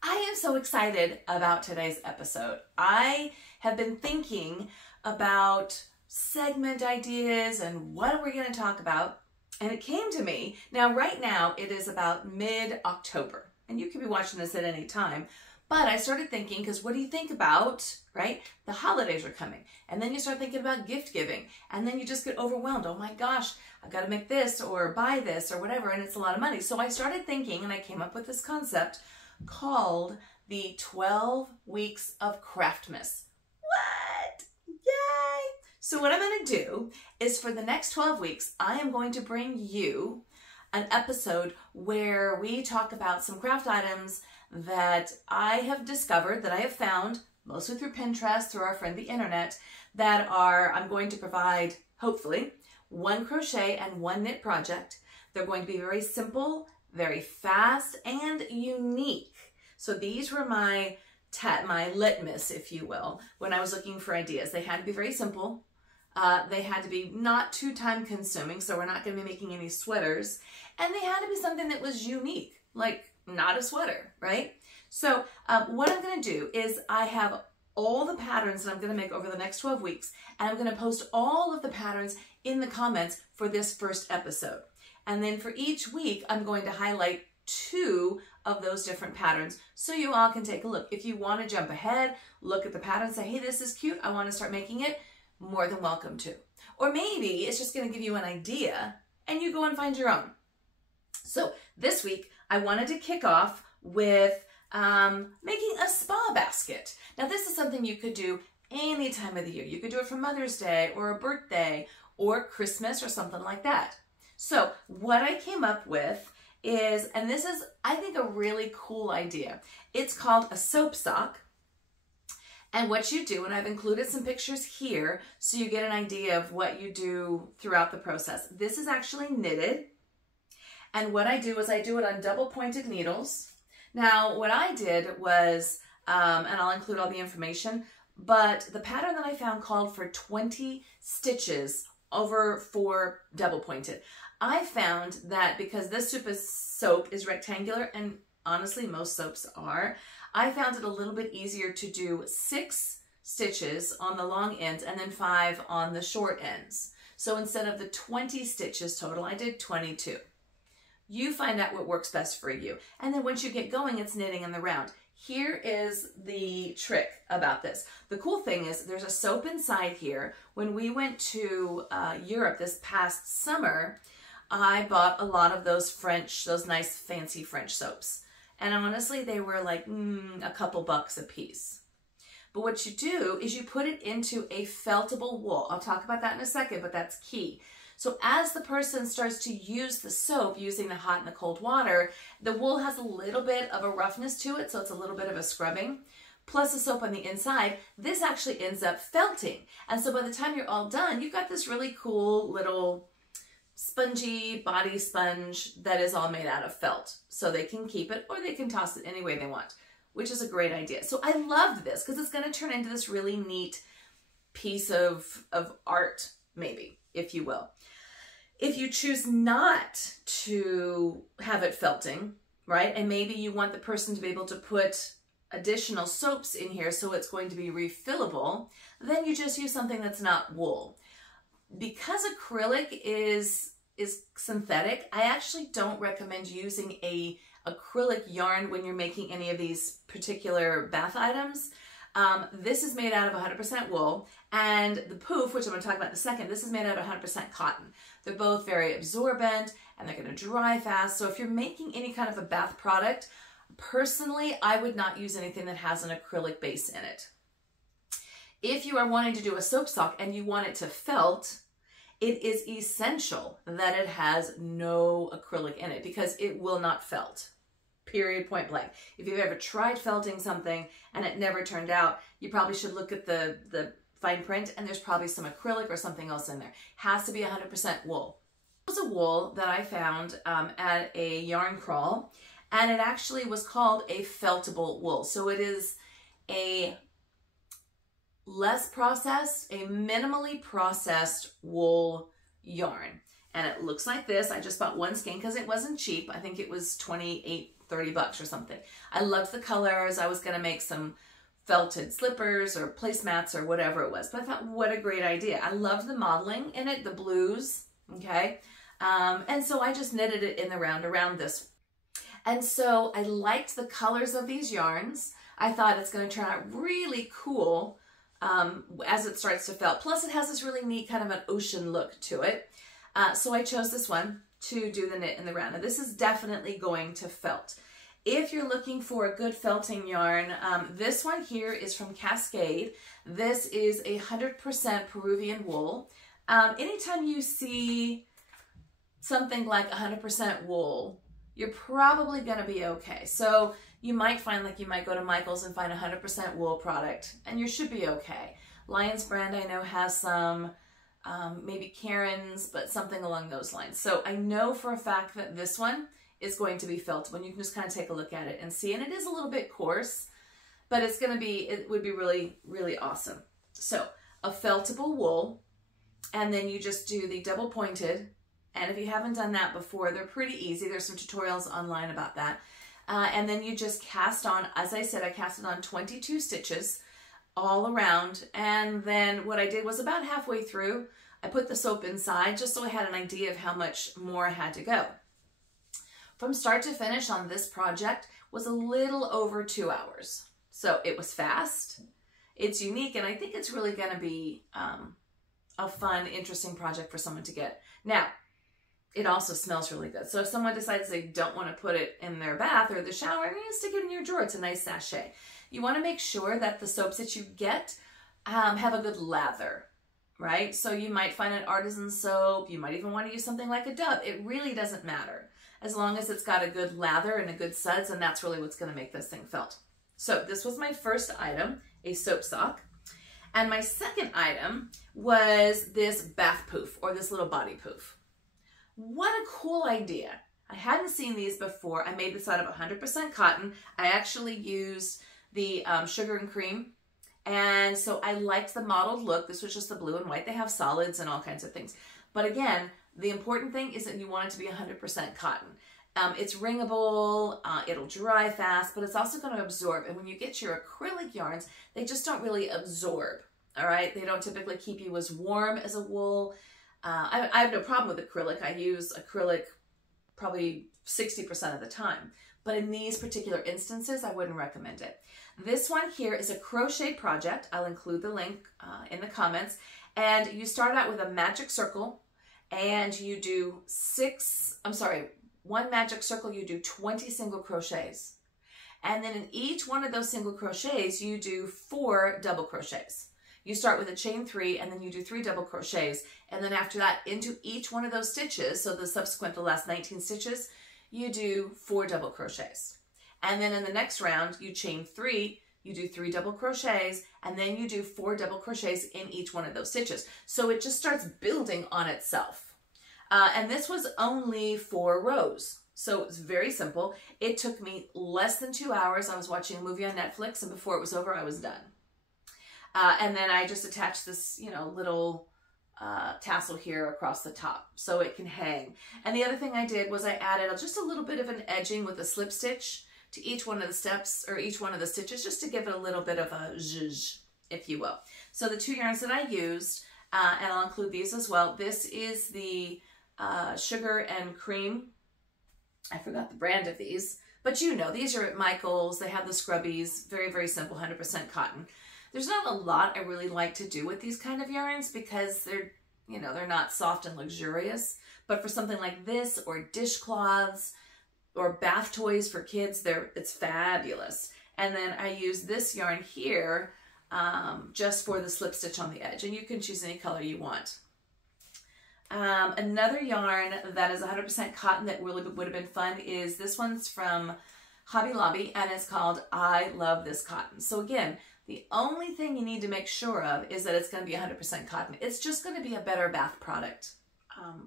I am so excited about today's episode. I have been thinking about segment ideas and what we're going to talk about, and it came to me. Now, right now, it is about mid-October, and you could be watching this at any time, but I started thinking, because what do you think about, right? The holidays are coming, and then you start thinking about gift giving, and then you just get overwhelmed. Oh my gosh, I've got to make this or buy this or whatever, and it's a lot of money. So I started thinking, and I came up with this concept called the 12 Weeks of Craftmas. What? Yay! So what I'm going to do is for the next 12 weeks, I am going to bring you an episode where we talk about some craft items that I have discovered, that I have found, mostly through Pinterest, through our friend the internet, that I'm going to provide, hopefully, one crochet and one knit project. They're going to be very simple, very fast, and unique. So these were my litmus, if you will, when I was looking for ideas. They had to be very simple. They had to be not too time consuming, so we're not going to be making any sweaters. And they had to be something that was unique, like not a sweater, right? So what I'm going to do is I have all the patterns that I'm going to make over the next 12 weeks, and I'm going to post all of the patterns in the comments for this first episode. And then for each week, I'm going to highlight 2 of those different patterns so you all can take a look. If you want to jump ahead, look at the pattern, say, hey, this is cute, I want to start making it, more than welcome to. Or maybe it's just going to give you an idea and you go and find your own. So this week, I wanted to kick off with making a spa basket. Now this is something you could do any time of the year. You could do it for Mother's Day or a birthday or Christmas or something like that. So what I came up with is, and this is, I think, a really cool idea. It's called a soap sock. And what you do, and I've included some pictures here so you get an idea of what you do throughout the process. This is actually knitted. And what I do is I do it on double pointed needles. Now, what I did was, and I'll include all the information, but the pattern that I found called for 20 stitches over 4 double pointed. I found that because this soap is rectangular, and honestly most soaps are, I found it a little bit easier to do 6 stitches on the long ends and then 5 on the short ends. So instead of the 20 stitches total, I did 22. You find out what works best for you. And then once you get going, it's knitting in the round. Here is the trick about this. The cool thing is there's a soap inside here. When we went to Europe this past summer, I bought a lot of those nice fancy French soaps. And honestly, they were like a couple bucks a piece. But what you do is you put it into a feltable wool. I'll talk about that in a second, but that's key. So as the person starts to use the soap using the hot and the cold water, the wool has a little bit of a roughness to it, so it's a little bit of a scrubbing. Plus the soap on the inside, this actually ends up felting. And so by the time you're all done, you've got this really cool little spongy body sponge that is all made out of felt. So they can keep it or they can toss it any way they want, which is a great idea. So I loved this because it's going to turn into this really neat piece of art, maybe, if you will. If you choose not to have it felting, right, and maybe you want the person to be able to put additional soaps in here so it's going to be refillable, then you just use something that's not wool. Because acrylic is synthetic, I actually don't recommend using a acrylic yarn when you're making any of these particular bath items. This is made out of 100% wool, and the Poof, which I'm going to talk about in a second, this is made out of 100% cotton. They're both very absorbent, and they're going to dry fast. So if you're making any kind of a bath product, personally, I would not use anything that has an acrylic base in it. If you are wanting to do a soap sock and you want it to felt, it is essential that it has no acrylic in it because it will not felt. Period, point blank. If you've ever tried felting something and it never turned out, you probably should look at the fine print, and there's probably some acrylic or something else in there. Has to be 100% wool. It was a wool that I found at a yarn crawl, and it actually was called a feltable wool. So it is a less processed, a minimally processed wool yarn. And it looks like this. I just bought one skein because it wasn't cheap. I think it was 28, 30 bucks or something. I loved the colors. I was going to make some felted slippers or placemats or whatever it was. But I thought, what a great idea. I loved the modeling in it, the blues, okay? And so I just knitted it in the round around this. And so I liked the colors of these yarns. I thought it's going to turn out really cool as it starts to felt. Plus it has this really neat kind of an ocean look to it. So I chose this one to do the knit in the round. Now this is definitely going to felt. If you're looking for a good felting yarn, this one here is from Cascade. This is 100% Peruvian wool. Anytime you see something like 100% wool, you're probably going to be okay. So you might find like you might go to Michael's and find 100% wool product and you should be okay. Lion's Brand I know has some, maybe Karen's, but something along those lines. So I know for a fact that this one is going to be felt when you can just kind of take a look at it and see. And it is a little bit coarse, but it's going to be, it would be really, really awesome. So a feltable wool, and then you just do the double pointed. And if you haven't done that before, they're pretty easy. There's some tutorials online about that. And then you just cast on, as I said, I casted on 22 stitches all around. And then what I did was about halfway through, I put the soap inside just so I had an idea of how much more I had to go. From start to finish on this project was a little over 2 hours. So it was fast, it's unique, and I think it's really going to be a fun, interesting project for someone to get. Now, it also smells really good. So if someone decides they don't want to put it in their bath or the shower, you can stick it in your drawer. It's a nice sachet. You want to make sure that the soaps that you get have a good lather, right? So you might find an artisan soap. You might even want to use something like a Dove. It really doesn't matter. As long as it's got a good lather and a good suds, and that's really what's going to make this thing felt. So this was my first item, a soap sock. And my second item was this bath poof, or this little body poof. What a cool idea. I hadn't seen these before. I made this out of 100% cotton. I actually used the sugar and cream. And so I liked the mottled look. This was just the blue and white. They have solids and all kinds of things. But again, the important thing is that you want it to be 100% cotton. It's wringable, it'll dry fast, but it's also going to absorb. And when you get your acrylic yarns, they just don't really absorb, all right? They don't typically keep you as warm as a wool. I have no problem with acrylic. I use acrylic probably 60% of the time. But in these particular instances, I wouldn't recommend it. This one here is a crochet project. I'll include the link in the comments. And you start out with a magic circle, and you do one magic circle, you do 20 single crochets. And then in each one of those single crochets, you do 4 double crochets. You start with a chain 3, and then you do 3 double crochets. And then after that, into each one of those stitches, so the last 19 stitches, you do 4 double crochets. And then in the next round, you chain 3, you do 3 double crochets, and then you do 4 double crochets in each one of those stitches. So it just starts building on itself. And this was only 4 rows. So it's very simple. It took me less than 2 hours. I was watching a movie on Netflix, and before it was over, I was done. And then I just attached this, little tassel here across the top so it can hang. And the other thing I did was I added just a little bit of an edging with a slip stitch to each one of the steps or each one of the stitches, just to give it a little bit of a zhuzh, if you will. So the 2 yarns that I used, and I'll include these as well. This is the sugar and cream. I forgot the brand of these, but these are at Michael's. They have the scrubbies, very, very simple, 100% cotton. There's not a lot I really like to do with these kind of yarns because they're, they're not soft and luxurious. But for something like this, or dishcloths, or bath toys for kids, it's fabulous. And then I use this yarn here just for the slip stitch on the edge. And you can choose any color you want. Another yarn that is 100% cotton that really would have been fun is this one's from Hobby Lobby, and it's called I Love This Cotton. So again, the only thing you need to make sure of is that it's going to be 100% cotton. It's just going to be a better bath product.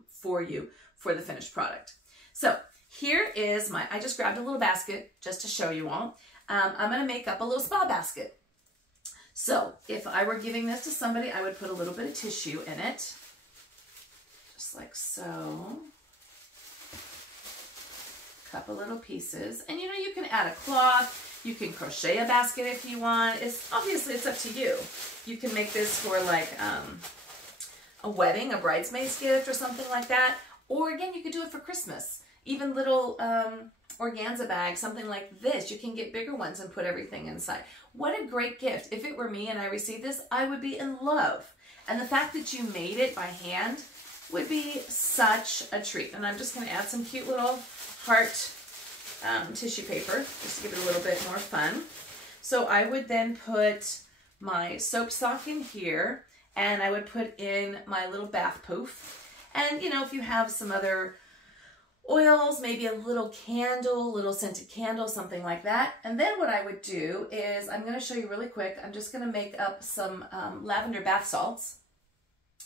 for you for the finished product. So here is I just grabbed a little basket just to show you all. I'm going to make up a little spa basket. So if I were giving this to somebody, I would put a little bit of tissue in it, just like so. Couple little pieces, and you can add a cloth, you can crochet a basket if you want. It's up to you. You can make this for like a wedding, a bridesmaid's gift or something like that. Or again, you could do it for Christmas. Even little organza bags, something like this. You can get bigger ones and put everything inside. What a great gift. If it were me and I received this, I would be in love. And the fact that you made it by hand would be such a treat. And I'm just going to add some cute little heart tissue paper just to give it a little bit more fun. So I would then put my soap sock in here, and I would put in my little bath poof. And if you have some other oils, maybe a little candle, little scented candle, something like that. And then what I would do is, I'm going to show you really quick, I'm just going to make up some lavender bath salts.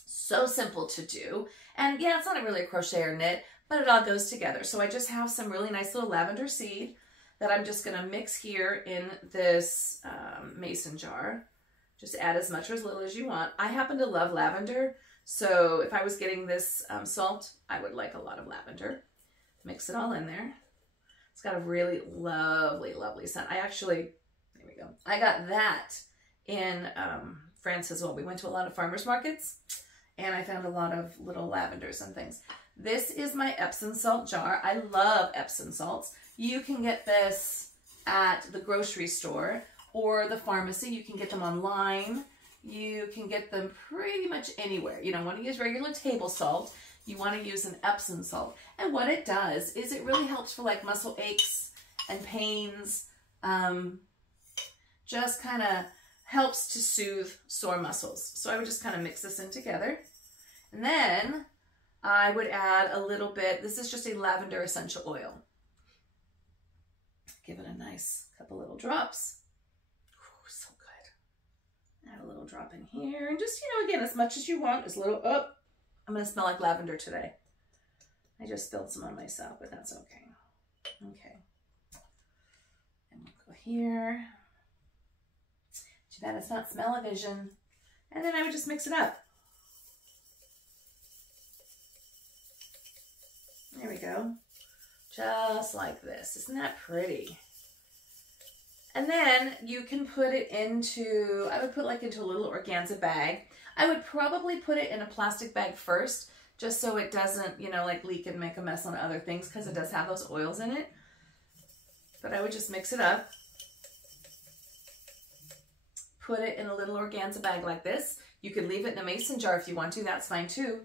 So simple to do. And yeah, it's not really a crochet or knit, but it all goes together. So I just have some really nice little lavender seed that I'm just going to mix here in this mason jar. Just add as much or as little as you want. I happen to love lavender, so if I was getting this salt, I would like a lot of lavender. Mix it all in there. It's got a really lovely, lovely scent. There we go. I got that in France as well. We went to a lot of farmers markets, and I found a lot of little lavenders and things. This is my Epsom Salt Jar. I love Epsom salts. You can get this at the grocery store or the pharmacy. You can get them online. You can get them pretty much anywhere. You don't want to use regular table salt. You want to use an Epsom salt. And what it does is it really helps for like muscle aches and pains. Just kind of helps to soothe sore muscles. So I would just kind of mix this in together. And then I would add a little bit, this is just a lavender essential oil. Give it a nice couple little drops. Ooh, so good. Add a little drop in here. And just, again, as much as you want. As little, I'm going to smell like lavender today. I just spilled some on myself, but that's okay. Okay. And we'll go here. Too bad it's not smell-o-vision. And then I would just mix it up. There we go. Just like this. Isn't that pretty? And then you can put it into, I would put like into a little organza bag. I would probably put it in a plastic bag first, just so it doesn't, like leak and make a mess on other things, because it does have those oils in it. But I would just mix it up. Put it in a little organza bag like this. You could leave it in a mason jar if you want to, that's fine too.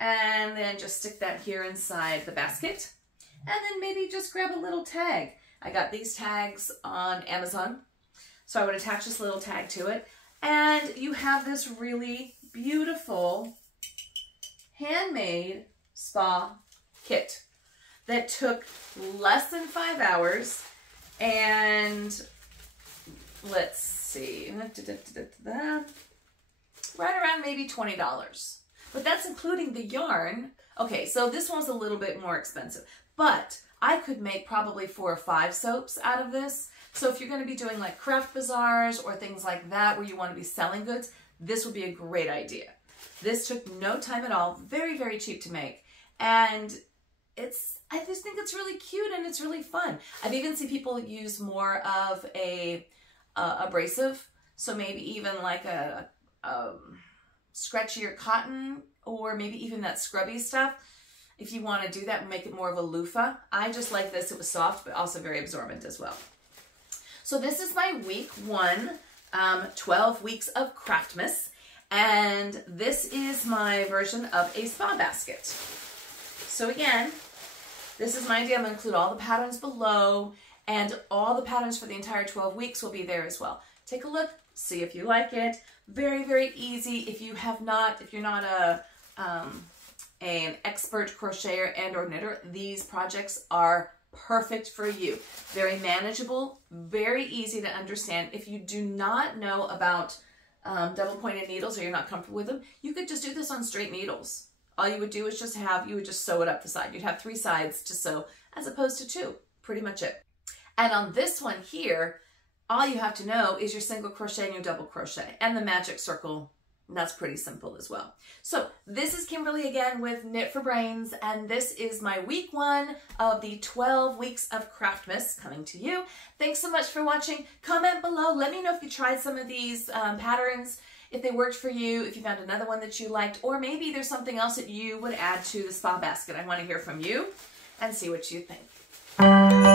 And then just stick that here inside the basket. And then maybe just grab a little tag. I got these tags on Amazon. So I would attach this little tag to it. And you have this really beautiful handmade spa kit that took less than 5 hours. And let's see, right around maybe $20. But that's including the yarn. Okay, so this one's a little bit more expensive, but I could make probably 4 or 5 soaps out of this. So if you're going to be doing like craft bazaars or things like that where you want to be selling goods, this would be a great idea. This took no time at all, very, very cheap to make. And I just think it's really cute and it's really fun. I've even seen people use more of a abrasive, so maybe even like a stretchier cotton, or maybe even that scrubby stuff. If you want to do that and make it more of a loofah. I just like this. It was soft, but also very absorbent as well. So this is my week 1, 12 weeks of Craftmas. And this is my version of a spa basket. So again, this is my idea. I'm going to include all the patterns below, and all the patterns for the entire 12 weeks will be there as well. Take a look, see if you like it. Very, very easy. If you're not an expert crocheter and or knitter, these projects are perfect for you. Very manageable, very easy to understand. If you do not know about double pointed needles, or you're not comfortable with them, you could just do this on straight needles. All you would do is you would just sew it up the side. You'd have 3 sides to sew as opposed to 2, pretty much it. And on this one here, all you have to know is your single crochet and your double crochet and the magic circle. That's pretty simple as well. So this is Kimberly again with Knit for Brains, and this is my week 1 of the 12 weeks of Craftmas coming to you. Thanks so much for watching. Comment below. Let me know if you tried some of these patterns, if they worked for you, if you found another one that you liked, or maybe there's something else that you would add to the spa basket. I want to hear from you and see what you think.